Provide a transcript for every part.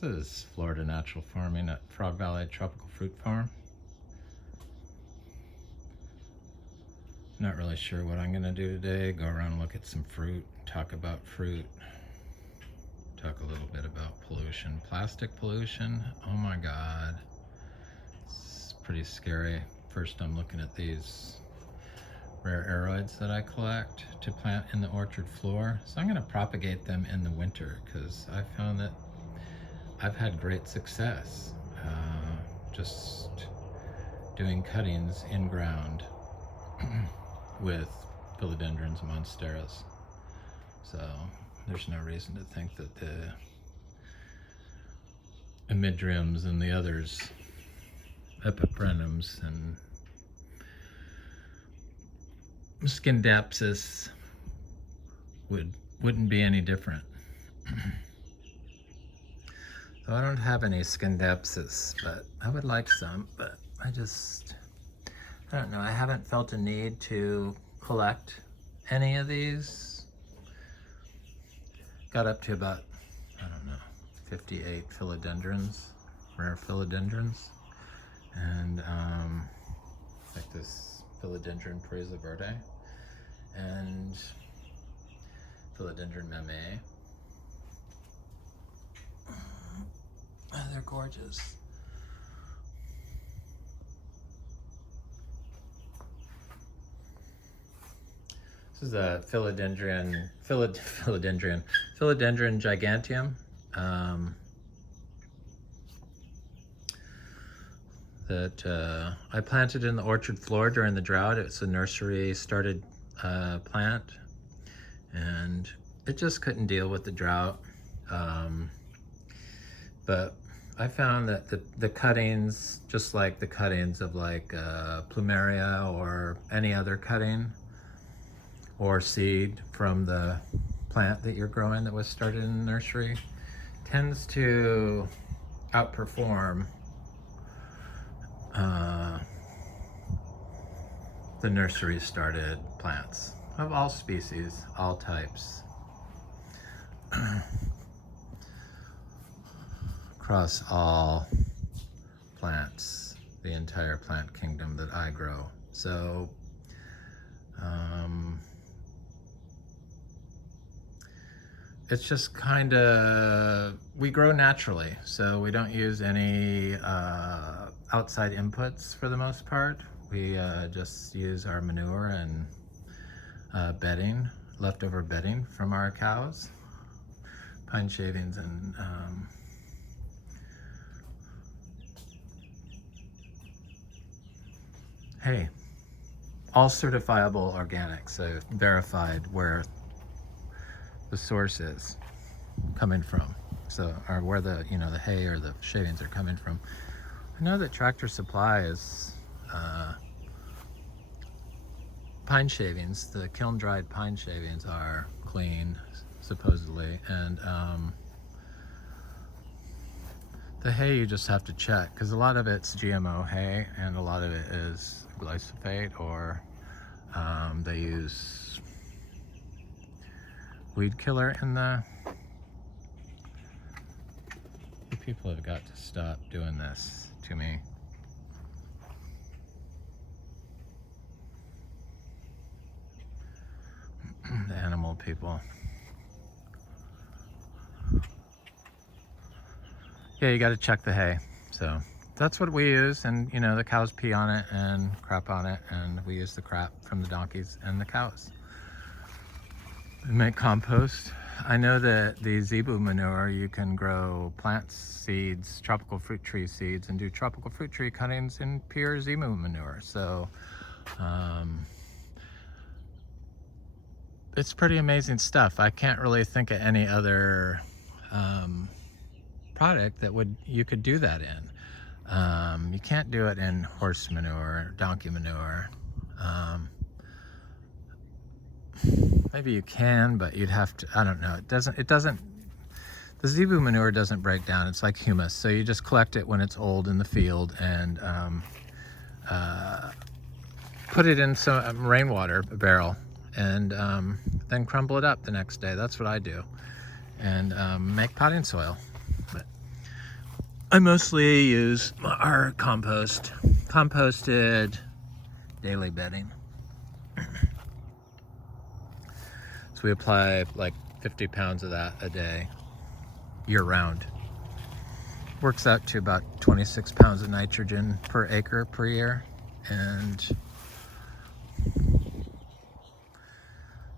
This is Florida Natural Farming at Frog Valley Tropical Fruit Farm. Not really sure what I'm gonna do today. Go around and look at some fruit, talk about fruit, talk a little bit about pollution. Plastic pollution, oh my God. It's pretty scary. First I'm looking at these rare aroids that I collect to plant in the orchard floor. So I'm gonna propagate them in the winter because I found that I've had great success just doing cuttings in ground with philodendrons and monsteras. So there's no reason to think that the amidriums and the others, epiprenums and scindapsus wouldn't be any different. So I don't have any scindapsus, but I would like some, but I don't know, I haven't felt a need to collect any of these. Got up to about, I don't know, 58 philodendrons, rare philodendrons. And like this philodendron Presa Verde and philodendron Mame. Oh, they're gorgeous. This is a philodendron giganteum that I planted in the orchard floor during the drought. It's a nursery started plant, and it just couldn't deal with the drought. But I found that the cuttings, just like the cuttings of like plumeria or any other cutting or seed from the plant that you're growing that was started in the nursery, tends to outperform the nursery started plants of all species, all types. Across all plants, the entire plant kingdom that I grow. So it's just kind of, we grow naturally, so we don't use any outside inputs for the most part. We just use our manure and bedding, leftover bedding from our cows, pine shavings and hay. All certifiable organic, so verified where the source is coming from. So, or where the, you know, the hay or the shavings are coming from. I know that Tractor Supply is pine shavings, the kiln dried pine shavings are clean, supposedly, and the hay you just have to check, because a lot of it's GMO hay and a lot of it is glyphosate, or they use weed killer in the people have got to stop doing this to me. The animal people. Yeah, you got to check the hay. So that's what we use, and you know, the cows pee on it and crap on it, and we use the crap from the donkeys and the cows and make compost. I know that the zebu manure, you can grow plant seeds, tropical fruit tree seeds, and do tropical fruit tree cuttings in pure zebu manure. So it's pretty amazing stuff. I can't really think of any other product that you could do that in. You can't do it in horse manure, donkey manure. Maybe you can, but you'd have to, I don't know. The zebu manure doesn't break down. It's like humus. So you just collect it when it's old in the field and put it in some rainwater barrel and then crumble it up the next day. That's what I do. And make potting soil. But I mostly use our composted daily bedding. So we apply like 50 pounds of that a day, year round. Works out to about 26 pounds of nitrogen per acre per year. And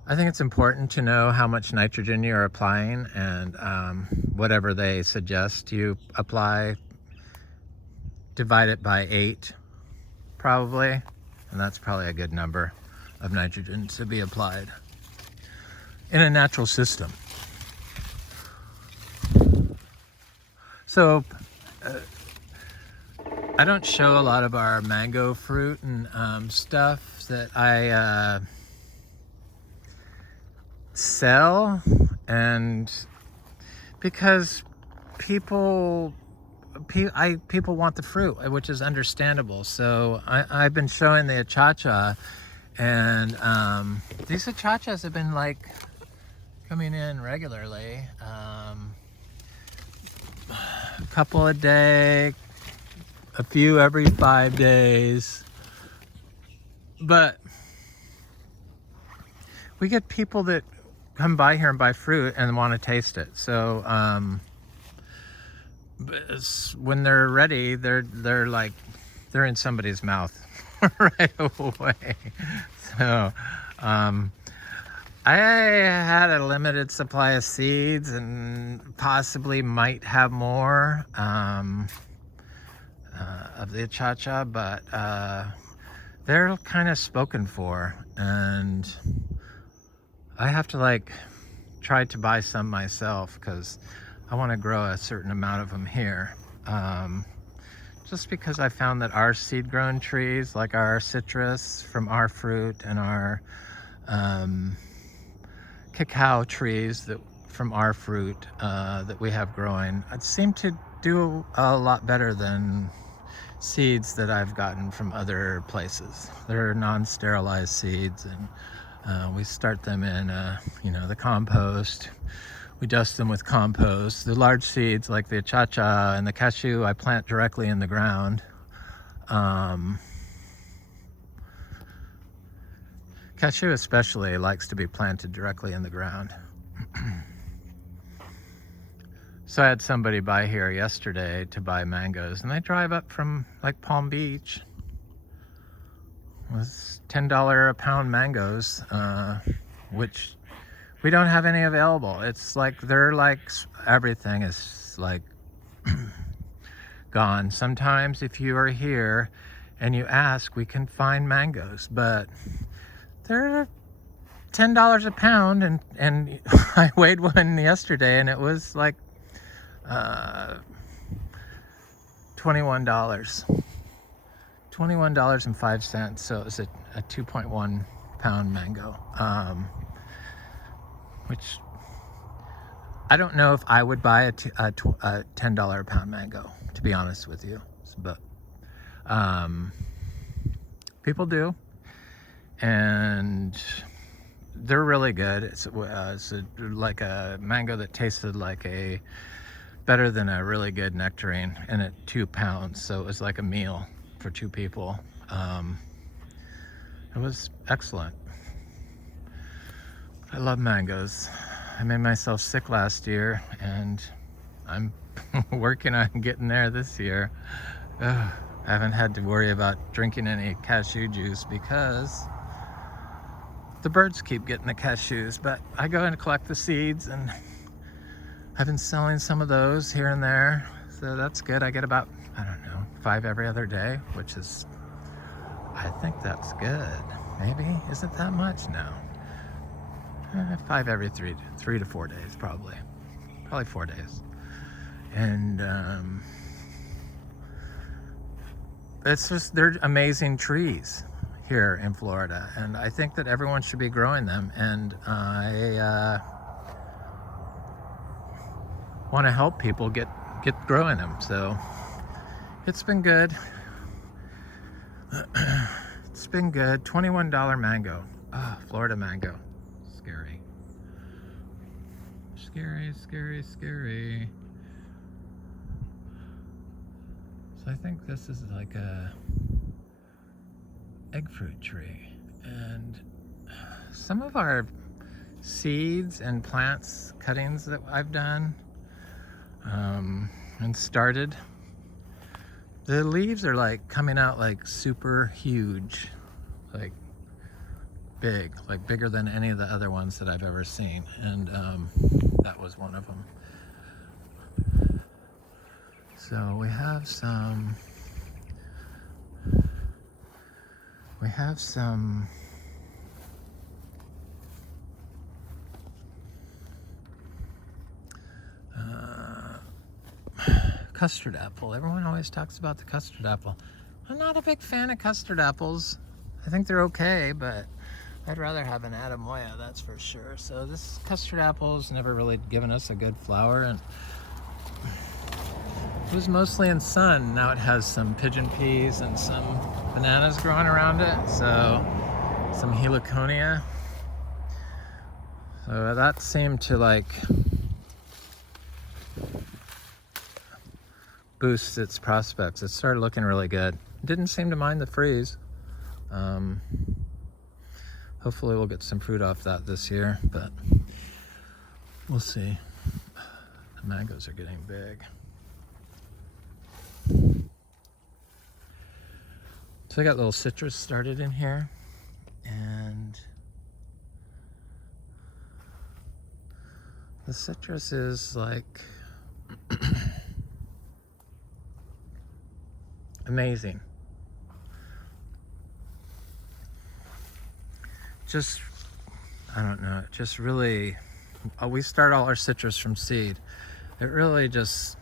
I think it's important to know how much nitrogen you're applying, and whatever they suggest you apply, divide it by 8 probably, and that's probably a good number of nitrogen to be applied in a natural system. So I don't show a lot of our mango fruit and stuff that I sell, and because people want the fruit, which is understandable. So I've been showing the achacha, and these achachas have been like coming in regularly, a couple a day, a few every 5 days. But we get people that come by here and buy fruit and want to taste it. So when they're ready, they're in somebody's mouth right away. So I had a limited supply of seeds and possibly might have more of the achacha, but they're kind of spoken for, and I have to try to buy some myself because I want to grow a certain amount of them here. Just because I found that our seed grown trees, like our citrus from our fruit and our cacao trees from our fruit that we have growing, seem to do a lot better than seeds that I've gotten from other places. They're non-sterilized seeds, and we start them in the compost. We dust them with compost. The large seeds like the achacha and the cashew I plant directly in the ground. Cashew especially likes to be planted directly in the ground. So I had somebody by here yesterday to buy mangoes, and they drive up from Palm Beach. It was $10 a pound mangoes, which we don't have any available. It's everything is gone. Sometimes if you are here and you ask, we can find mangoes, but they're $10 a pound, and I weighed one yesterday and it was $21.05. So it was a 2.1 pound mango, which I don't know if I would buy a $10 a pound mango, to be honest with you, but people do, and they're really good. It's like a mango that tasted better than a really good nectarine, and at 2 pounds, so it was like a meal for 2 people. It was excellent. I love mangoes. I made myself sick last year, and I'm working on getting there this year. I haven't had to worry about drinking any cashew juice because the birds keep getting the cashews, but I go and collect the seeds, and I've been selling some of those here and there, so that's good. I get about, 5 every other day, which is, I think that's good. Maybe, is it that much? No. 5 every 3 to 4 days, probably 4 days. And it's just, they're amazing trees here in Florida, and I think that everyone should be growing them, and I want to help people get growing them. So it's been good. It's been good. $21 mango. Florida mango. Scary. Scary, scary, scary. So I think this is like a egg fruit tree, and some of our seeds and plants cuttings that I've done and started, the leaves are like coming out like super huge, like big, like bigger than any of the other ones that I've ever seen, and that was one of them. So we have some custard apple. Everyone always talks about the custard apple. I'm not a big fan of custard apples. I think they're okay, but I'd rather have an Atamoya, that's for sure. So this custard apple's never really given us a good flower, and it was mostly in sun. Now it has some pigeon peas and some bananas growing around it. So some heliconia. So that seemed to like boost its prospects. It started looking really good. Didn't seem to mind the freeze. Hopefully we'll get some fruit off that this year, but we'll see. The mangoes are getting big. So I got little citrus started in here, and the citrus is like amazing. Just, I don't know, just really, we start all our citrus from seed. It really just,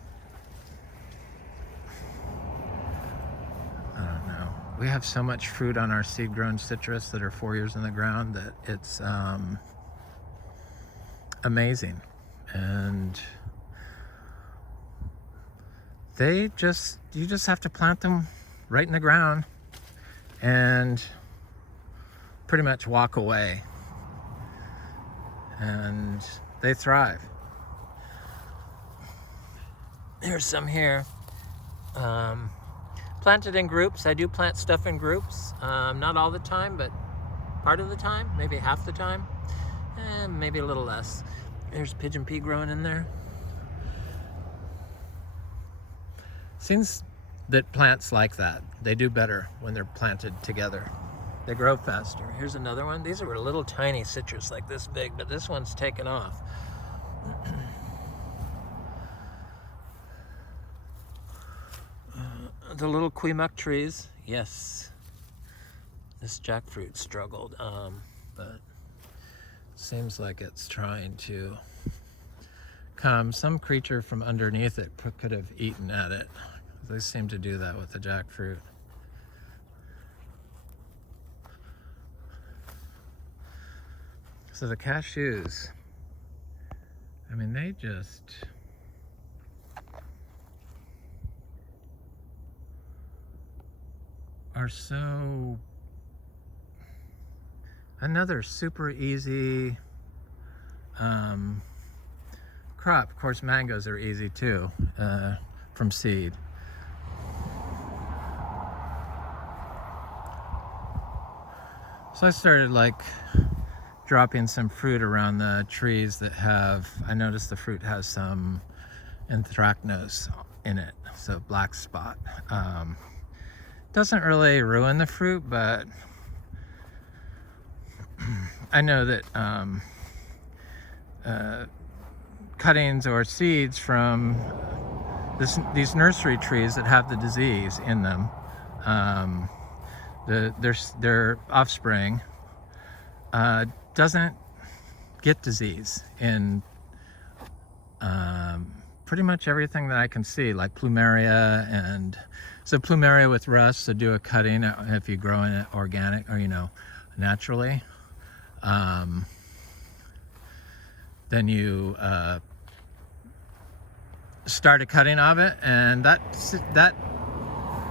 I don't know. We have so much fruit on our seed grown citrus that are 4 years in the ground that it's amazing. And you just have to plant them right in the ground and pretty much walk away, and they thrive. There's some here. Planted in groups. I do plant stuff in groups. Not all the time, but part of the time, maybe half the time, and maybe a little less. There's pigeon pea growing in there. Seems that plants like that, they do better when they're planted together. They grow faster. Here's another one. These are little tiny citrus like this big, but this one's taken off. The little queemuck trees, yes. This jackfruit struggled, but seems like it's trying to come. Some creature from underneath it could have eaten at it. They seem to do that with the jackfruit. So the cashews, I mean, they just, are so, another super easy crop. Of course, mangoes are easy too, from seed. So I started like dropping some fruit around the trees that have, I noticed the fruit has some anthracnose in it, so black spot. Doesn't really ruin the fruit, but I know that cuttings or seeds from these nursery trees that have the disease in them, their offspring doesn't get disease in pretty much everything that I can see, like plumeria. And so plumeria with rust, so do a cutting if you grow in it organic or, naturally. Then you start a cutting of it, and that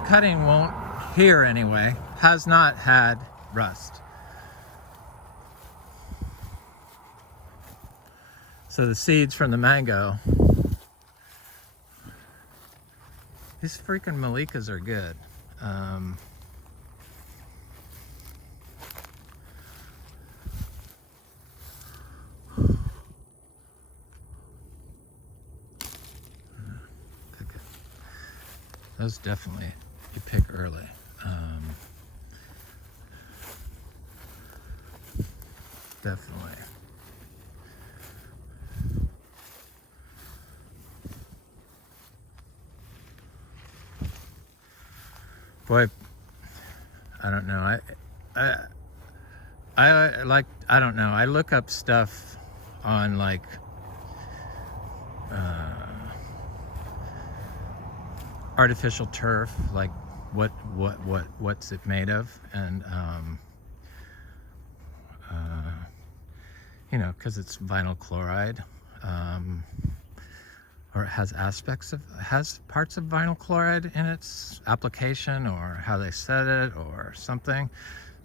cutting won't, here anyway, has not had rust. So the seeds from the mango These freaking Malikas are good. Those definitely you pick early. Definitely. Boy, I don't know. I like, I don't know. I look up stuff on like artificial turf, like what's it made of, and you know, because it's vinyl chloride, or it has parts of vinyl chloride in its application, or how they set it or something.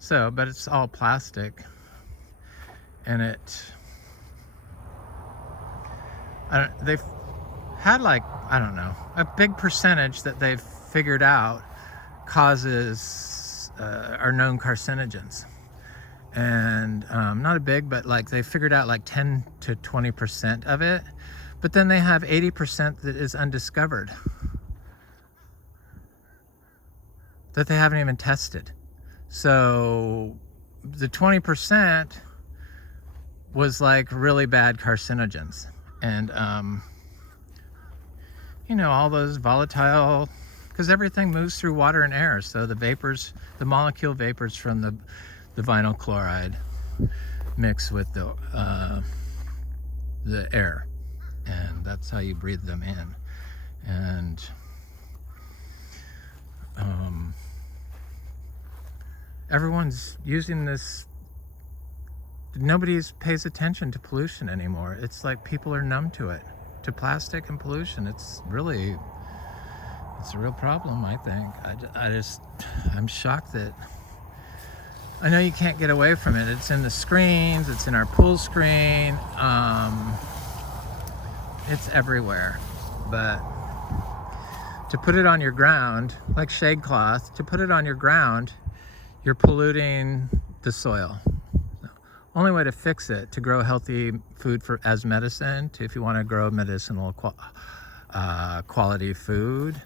So, but it's all plastic, and they've had, like, I don't know, a big percentage that they've figured out are known carcinogens. And not a big, but like they figured out like 10 to 20% of it. But then they have 80% that is undiscovered, that they haven't even tested. So the 20% was like really bad carcinogens. And, you know, all those volatile, because everything moves through water and air. So the vapors, the molecule vapors from the vinyl chloride mix with the air, and that's how you breathe them in. And everyone's using this. Nobody pays attention to pollution anymore. It's like people are numb to it, to plastic and pollution. It's a real problem, I think. I'm shocked that, I know you can't get away from it. It's in the screens, it's in our pool screen, it's everywhere. But to put it on your ground, like shade cloth, to put it on your ground, you're polluting the soil. Only way to fix it, to grow healthy food as medicine, if you want to grow medicinal quality food,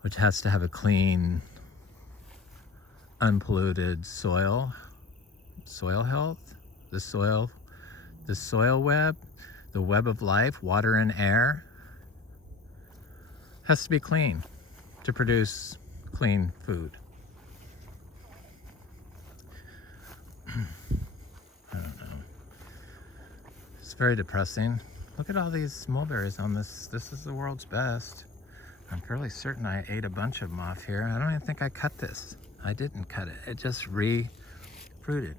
which has to have a clean, unpolluted soil health, the soil web, the web of life, water and air, has to be clean to produce clean food. I don't know. It's very depressing. Look at all these mulberries on this. This is the world's best. I'm fairly certain I ate a bunch of them off here. I don't even think I cut this. I didn't cut it. It just re-fruited.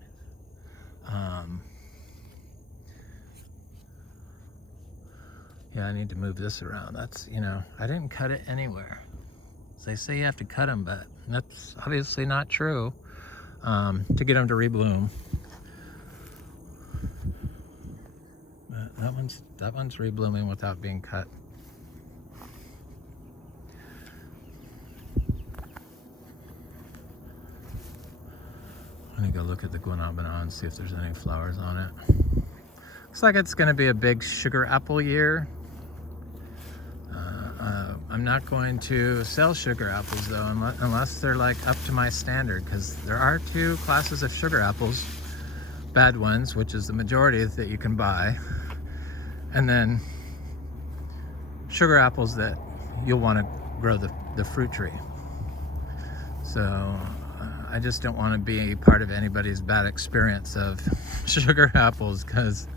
Yeah, I need to move this around. That's, you know, I didn't cut it anywhere. So they say you have to cut them, but that's obviously not true, to get them to rebloom. But that one's reblooming without being cut. I'm gonna go look at the Guanabana and see if there's any flowers on it. Looks like it's gonna be a big sugar apple year. I'm not going to sell sugar apples though, unless they're like up to my standard, because there are two classes of sugar apples, bad ones, which is the majority that you can buy, and then sugar apples that you'll want to grow the fruit tree. So I just don't want to be part of anybody's bad experience of sugar apples, because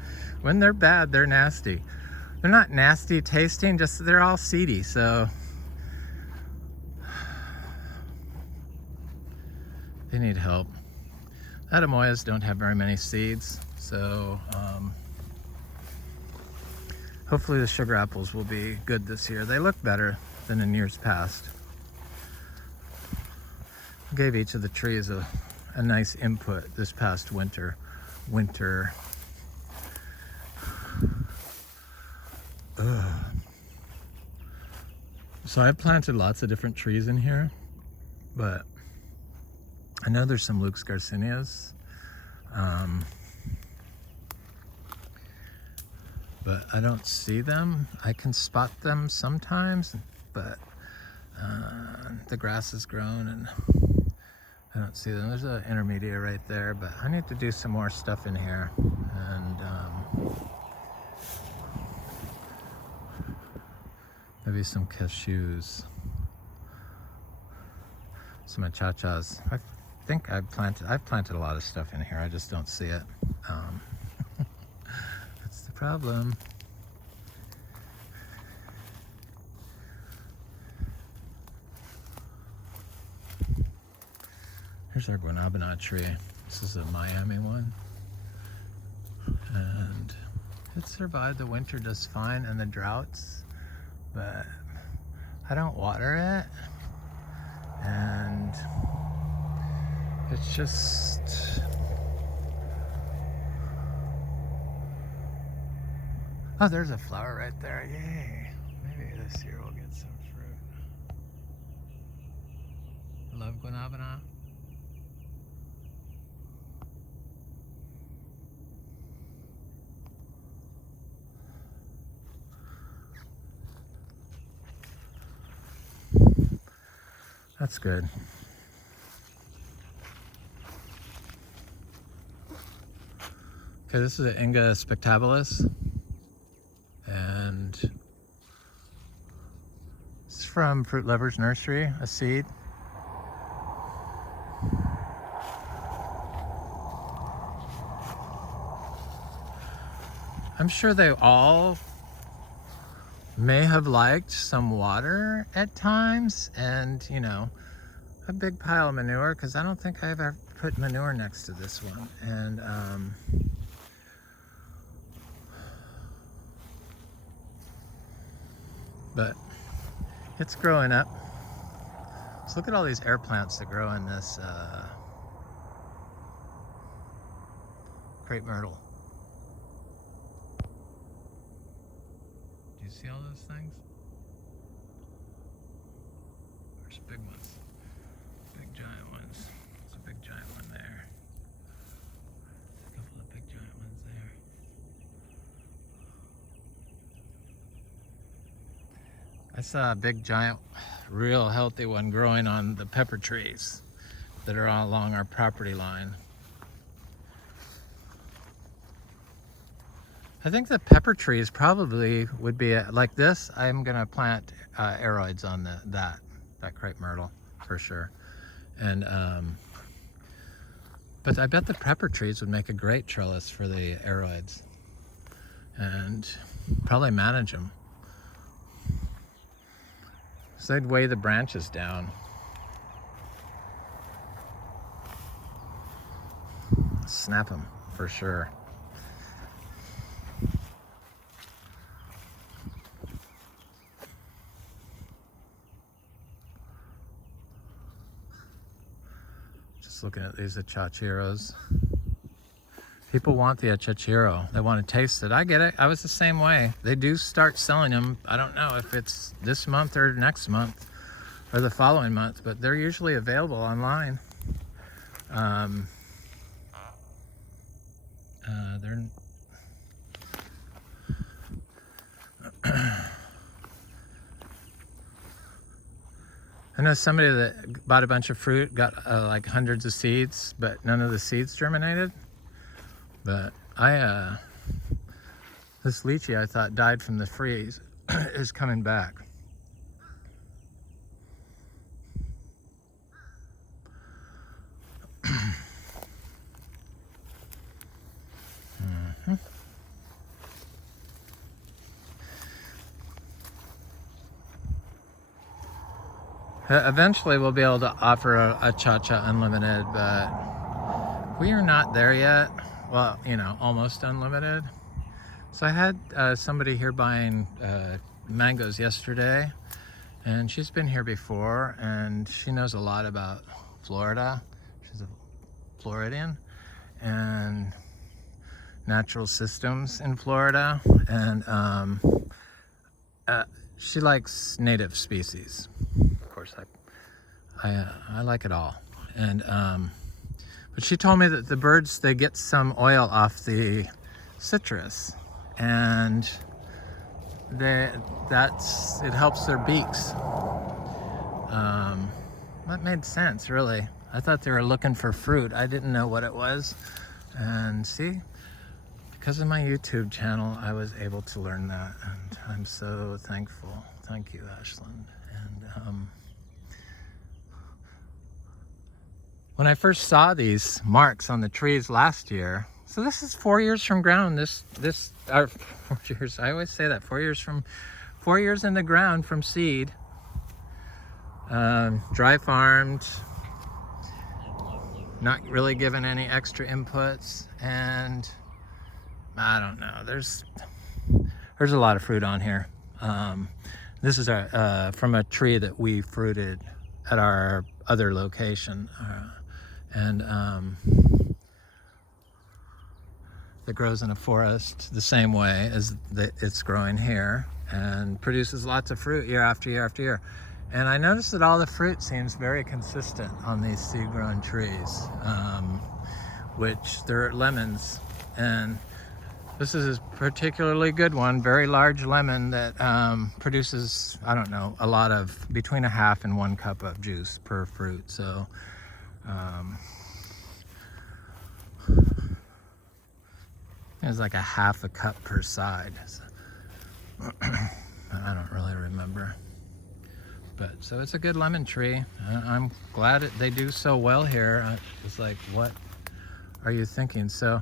when they're bad, they're nasty. They're not nasty tasting, just they're all seedy. So they need help. Atamoyas don't have very many seeds, so hopefully the sugar apples will be good this year. They look better than in years past. I gave each of the trees a nice input this past winter. So I've planted lots of different trees in here, but I know there's some Luke's Garcinias. But I don't see them. I can spot them sometimes, but the grass has grown and I don't see them. There's an intermediate right there, but I need to do some more stuff in here. And maybe some cashews, some achachas. I think I've planted a lot of stuff in here. I just don't see it. That's the problem. Here's our Guanabana tree. This is a Miami one. And it survived the winter just fine and the droughts, but I don't water it. And it's just, oh, there's a flower right there. Yay. Maybe this year we'll get some fruit. Love Guanabana. That's good. Okay, this is an Inga spectabilis, and it's from Fruit Lovers Nursery, a seed. I'm sure they all may have liked some water at times, and you know, a big pile of manure, because I don't think I've ever put manure next to this one. And but it's growing up. So look at all these air plants that grow in this crepe myrtle. Do you see all those things? There's big ones. Big giant ones. There's a big giant one there. A couple of big giant ones there. I saw a big giant, real healthy one growing on the pepper trees that are all along our property line. I think the pepper trees probably would be like this. I'm gonna plant aroids on that crepe myrtle for sure. And but I bet the pepper trees would make a great trellis for the aroids, and probably manage them. So they'd weigh the branches down. Snap them for sure. Just looking at these Achachairos. People want the Achachairu. They want to taste it. I get it. I was the same way. They do start selling them. I don't know if it's this month or next month or the following month, but they're usually available online. They're I know somebody that bought a bunch of fruit, got like hundreds of seeds, but none of the seeds germinated. But this lychee I thought died from the freeze is coming back. Eventually we'll be able to offer a Cha-Cha Unlimited, but we are not there yet. Well, you know, almost unlimited. So I had somebody here buying mangoes yesterday, and she's been here before, and she knows a lot about Florida. She's a Floridian, and natural systems in Florida, and she likes native species. Of course, I like it all. And but she told me that the birds, they get some oil off the citrus, and it helps their beaks. That made sense, really. I thought they were looking for fruit. I didn't know what it was. And see, because of my YouTube channel, I was able to learn that, and I'm so thankful. Thank you, Ashland. And when I first saw these marks on the trees last year, so this is 4 years from ground. This 4 years. I always say that 4 years in the ground from seed. Dry farmed, not really given any extra inputs, and I don't know. There's a lot of fruit on here. This is from a tree that we fruited at our other location, and that grows in a forest the same way as it's growing here, and produces lots of fruit year after year after year. And I noticed that all the fruit seems very consistent on these seed-grown trees, which they're lemons. And this is a particularly good one, very large lemon that produces, I don't know, a lot of, between a half and 1 cup of juice per fruit. So it's like a half a cup per side. So, I don't really remember. But so it's a good lemon tree. I'm glad they do so well here. It's like, what are you thinking? So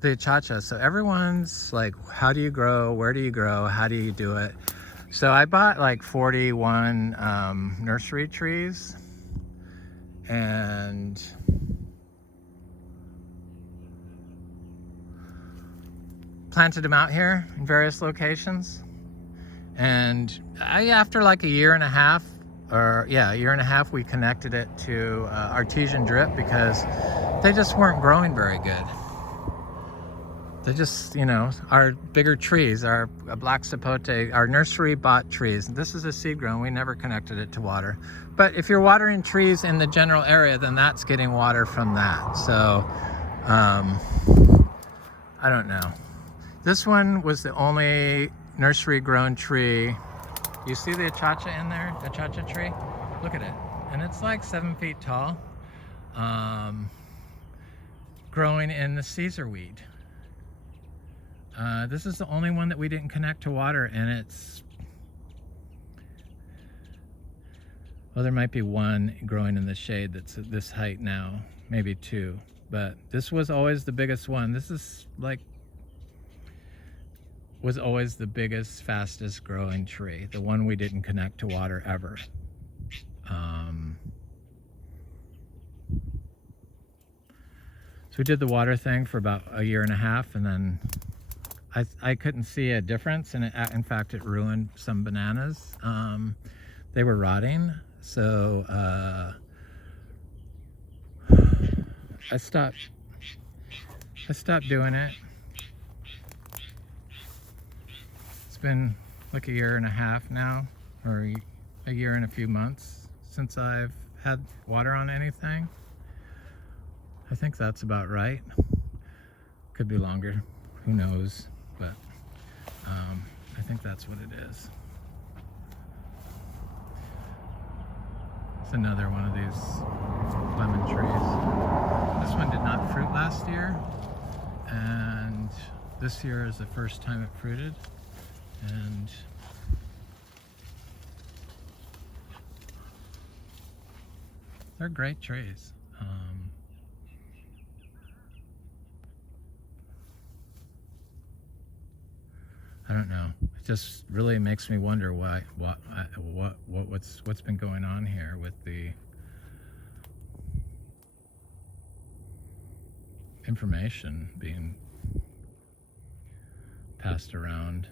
the Achacha, so everyone's like, how do you grow? Where do you grow? How do you do it? So I bought like 41 nursery trees, and planted them out here in various locations. And after like a year and a half, we connected it to artesian drip, because they just weren't growing very good. They just, our bigger trees, our black sapote, our nursery bought trees. This is a seed grown. We never connected it to water. But if you're watering trees in the general area, then that's getting water from that. So I don't know. This one was the only nursery grown tree. You see the Achacha in there? Achacha tree? Look at it. And it's like 7 feet tall. Growing in the Caesar weed. This is the only one that we didn't connect to water, and it's, well, there might be one growing in the shade that's at this height now, maybe 2, but this was always the biggest one. This is like, was always the biggest, fastest growing tree, the one we didn't connect to water ever. So we did the water thing for about a year and a half, and then I couldn't see a difference, and in fact it ruined some bananas. They were rotting, so I stopped doing it. It's been like a year and a half now, or a year and a few months since I've had water on anything. I think that's about right. Could be longer, who knows, but I think that's what it is. It's another one of these lemon trees. This one did not fruit last year, and this year is the first time it fruited. And they're great trees. I don't know. It just really makes me wonder what's been going on here with the information being passed around.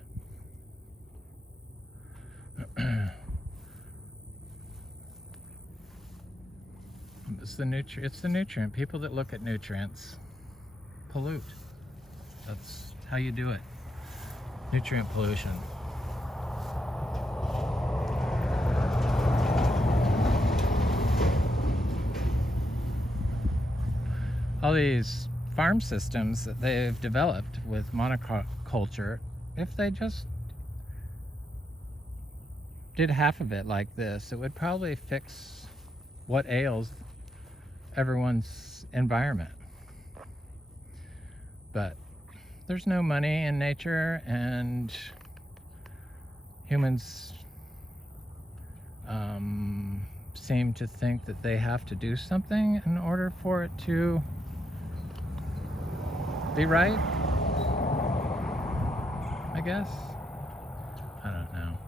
It's the nutrient. People that look at nutrients pollute. That's how you do it. Nutrient pollution. all these farm systems that they've developed with monoculture, if they just did half of it like this, it would probably fix what ails everyone's environment. But there's no money in nature, and humans seem to think that they have to do something in order for it to be right, I guess. I don't know.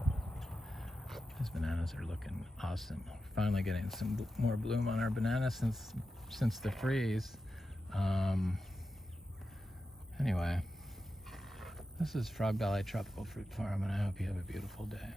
These bananas are looking awesome. Finally getting some more bloom on our bananas since the freeze. Anyway, this is Frog Valley Tropical Fruit Farm, and I hope you have a beautiful day.